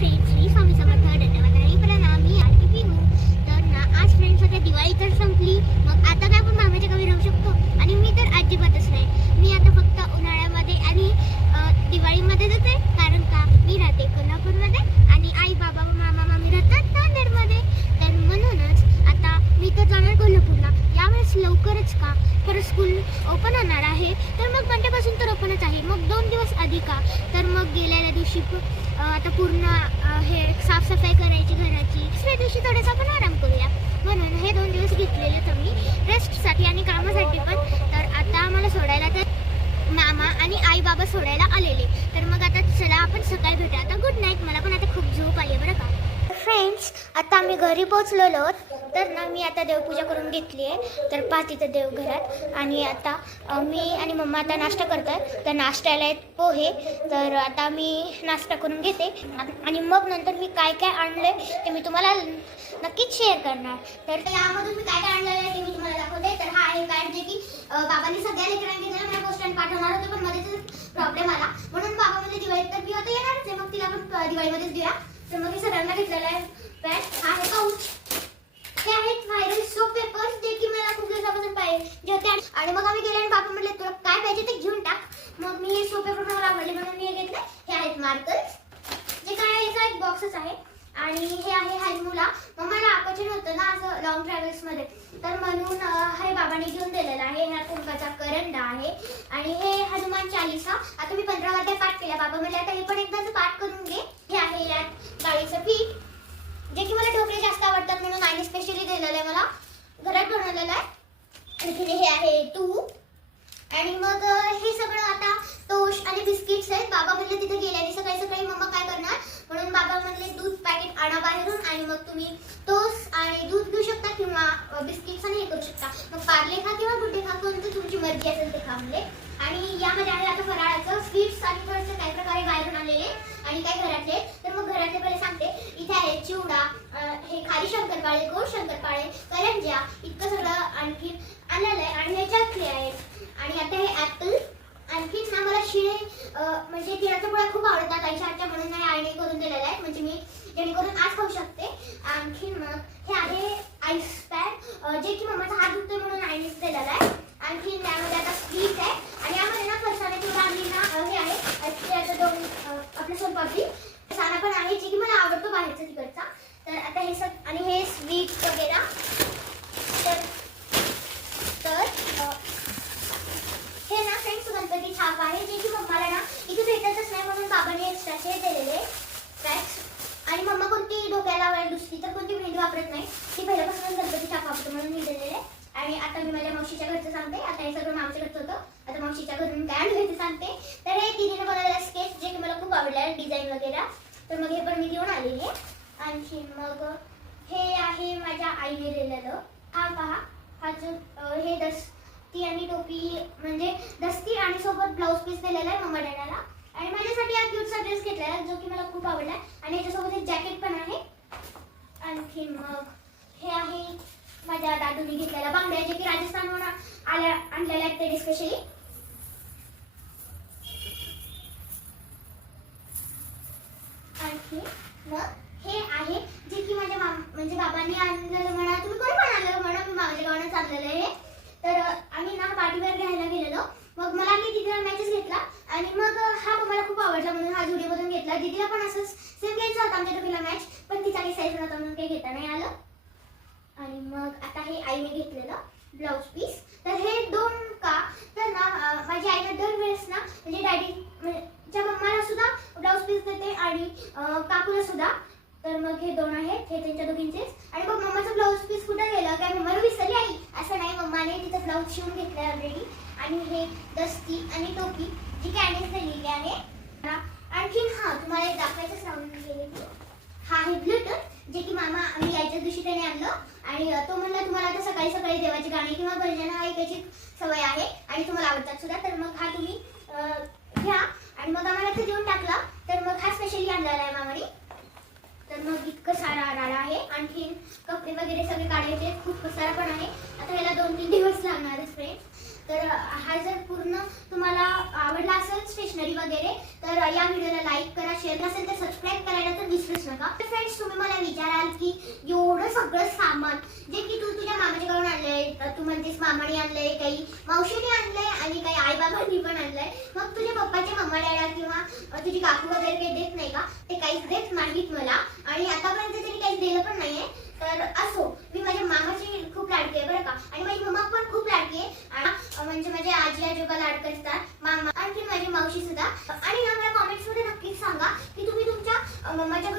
feet. दोन आधी का? तर मग गेलेल्या दिवशी आता पूर्ण हे साफसफाई करायची घराची. दुसऱ्या दिवशी थोडासा आपण आराम करूया. म्हणून हे दोन दिवस घेतलेले तर मी रेस्टसाठी आणि कामासाठी पण. तर आता आम्हाला सोडायला तर मामा आणि आई बाबा सोडायला आलेले. तर मग आता चला आपण सकाळी भेटूया. आता गुड नाईट मला पण आता खूप झोप आली आहे बरं का? फ्रेंड्स आता आम्ही घरी पोचलेलो तर ना मी आता देवपूजा करून घेतली आहे. तर पाच तिथं देवघरात आणि आता मी आणि मम्मा आता नाश्ता करतात तर नाश्त्याला आहेत पोहे. तर आता मी नाश्ता करून घेते. आणि मग नंतर मी काय काय आणलं ते मी तुम्हाला नक्कीच शेअर करणार. तर यामधून मी काय काय आणलेलं आहे ते मी तुम्हाला दाखवते. तर हा आहे पॅन्ट जे की बाबांनी सगळ्या लेकरांनी दिलं मला पोस्टाने पाठवणार होते पण मध्ये प्रॉब्लेम आला. म्हणून बाबा म्हणजे दिवाळीत तर मी आता येणारच आहे. मग तिला आपण दिवाळीमध्येच देऊया. तर मग मी सगळ्यांना घेतलेला आहे. पॅन्ट आहे पाऊच हे आहेत व्हायरल सोप पेपर्स जे की मला खूप दिवसापासून पाहिजे. होते आणि- आणि मग आम्ही गेले आणि बाबा म्हटले तुला काय पाहिजे ते घेऊन टाक. मग मी हे सोप पेपर मला आवडले म्हणून मी हे घेतले हे आहेत मार्कर्स जे काय याचा एक बॉक्सच आहे. आणि हे आहे हायमुला मग मला आकर्षण होतं ना असं लॉंग ट्रॅव्हल्समध्ये तर म्हणून हे बाबांनी घेऊन दिलेलं आहे. ह्या कुंकाचा करंडा आहे. आणि हे हनुमान चालिसा. आता मी पंधरा वाट्या पाठ केल्या बाबा म्हणजे आता हे पण एकदाच पाठ करून घे. डाळीचं पीठ जे की मला ढोकळे जास्त आवडतात म्हणून आईने स्पेशली दिलेलं आहे मला. घरात बनवलेलं आहे. आणखी हे आहे तूप. आणि मग हे सगळं आता टोस्ट आणि बिस्किट्स आहेत. बाबा म्हणले तिथे गेल्याने सकाळी सकाळी मम्मा काय करणार? म्हणून बाबा म्हणले दूध पॅकेट आणा बाहेरून आणि मग तुम्ही टोस्ट आणि दूध घेऊ शकता किंवा बिस्किट्स आणि हे करू शकता. मग पार्ले खा किंवा गुड्डे खा कोणतं तुमची मर्जी असेल ते खा म्हणले. आणि यामध्ये आहे आता फराळाचं. स्वीट्स आणि थोडंसं चिवडा हे खारी शंकरपाळे गोड शंकरपाळे करंज्या इतकं सगळं आणखी आणलेलं आहे आणि हे चकली आहेत आणि आता हे ऍपल आणखीन ना मला शिळे म्हणजे तिळाचा पोळ्या खूप आवडतात. आईच्या आजच्या म्हणून नाही आईने करून दिलेल्या आहेत म्हणजे मी जेणेकरून आज खाऊ शकते. आणखी मग हे आहे आईस पॅड जे की मम्मा हात दुखतोय म्हणून आईनेच दिलेला आहे आणखी त्यामध्ये आता स्वीट आहे आणि यामध्ये ना फरसाने किंवा आम्ही ना अं, हे आहे अं, त्याचं दोन अं, आपलं सोनपापडी साना पण आहे जे की मला आवडतो बाहेरचा तिकडचा तर आता हे सग आणि हे स्वीट वगैरे तर तर अं, हे ना फ्रेंड्स गणपती छाप आहे जे की मम्माला ना इथे भेटतच नाही म्हणून बाबांनी एक्स्ट्राचे दिलेले ट्रॅक्स आणि मम्मा कोणती डोक्याला लावायला दुसरी तर कोणती मेहंदी वापरत नाही ती पहिल्यापासूनच गणपती छाप वापरतो म्हणून मी दिलेले आणि आता मी माझ्या मावशीच्या घरचं सांगते. आता हे सगळं मावशीच्या घरचं होतं. आता मावशीच्या घरून काय आणलं ते सांगते. तर हे तिने बनवलेलं स्केच जे की मला खूप आवडलं आहे डिझाईन वगैरे. तर मग हे पण मी घेऊन आलेली आहे आणखी मग हे आहे माझ्या आईने दिलेलं हा पहा. हा जो हे दस्ती आणि टोपी म्हणजे दस्ती आणि सोबत ब्लाऊज पीस दिलेला आहे मम्मा डॅडाला आणि माझ्यासाठी हा क्यूटचा ड्रेस घेतलेला आहे जो की मला खूप आवडला. आहे आणि याच्यासोबत एक जॅकेट पण आहे. आणखी मग माझ्या दादूने घेतलेल्या बांगड्या जे की राजस्थानहून आल्या आणलेल्या आहेत ते स्पेशली आणखी मग हे आहे जे की माझ्या म्हणजे बाबांनी आणलेलं म्हणा तुम्ही कोणी पण आणलेलं म्हणा मी मामाच्या गावानं आणलेलं आहे तर अं, आम्ही ना पार्टीवेअर घ्यायला गेलेलो मग मला मी तिथे मॅचेस घेतला आणि मग अं, हा पण मला खूप आवडला म्हणून हा जुडीमधून घेतला दीदीला पण असंच सेम घ्यायचा होता आमच्या दोघीला मॅच पण तिचा काही साईज नव्हता म्हणून काही घेता नाही आलं आणि मग आता हे आईने घेतलेलं ब्लाऊज पीस तर हे दोन का तर ना अं, माझी आईने दरवेळेस ना म्हणजे डॅडी म्हणजे मम्माला सुद्धा ब्लाऊज पीस देते आणि अं, काकूला सुद्धा. तर मग हे दोन आहेत हे त्यांच्या दोघींचेच. आणि मग मम्माचं ब्लाऊज पीस कुठं गेलं? काय मम्माला विसरली आई? असं नाही मम्माने तिथं ब्लाऊज शिवून घेतलाय ऑलरेडी आणि हे दस्ती आणि टोपी जी कॅन्डीज दिलेली आहे. आणखीन हा तुम्हाला एक दाखवायचं राहून गेले की हा आहे ब्लूटूथ जे की मामा आम्ही यायच्या दिवशी त्याने आणलं. आणि तो म्हणला तुम्हाला आता सकाळी सकाळी देवाची गाणी किंवा भजनं ऐकायची सवय आहे आणि तुम्हाला आवडतात सुद्धा. तर मग हा तुम्ही घ्या. आणि मग आम्हाला इथे देऊन टाकला. तर मग हा स्पेशली आणलेला आहे मामाने. तर मग इतकं सारा राडा आहे. आणखीन कपडे वगैरे सगळे काढायचे. खूप सारा पण आहे. आता ह्याला दोन तीन दिवस लागणार फ्रेंड्स तर हा जर पूर्ण तुम्हाला आवडला असेल स्टेशनरी वगैरे तर या व्हिडिओला लाईक करा शेअर असेल तर म्हणतेस मामाने आणलंय काही. मावशीने आणलंय आणि काही आई बाबांनी पण आणलंय. मग तुझ्या पप्पाच्या मम्मा डॅडा किंवा तुझी काकू वगैरे काही देत नाही का? ते काहीच देत नाहीत मला. आणि आतापर्यंत तरी काहीच दिलं पण नाहीये. तर असो मी माझ्या मामाची खूप लाडकी आहे बरं का? आणि माझी मम्मा पण खूप लाडकी आहे. म्हणजे माझे आजी आजोबा लाडक असतात मामा आणखी माझी मावशी सुद्धा. आणि मला कॉमेंट्समध्ये नक्कीच सांगा की तुम्ही तुमच्या मम्माच्या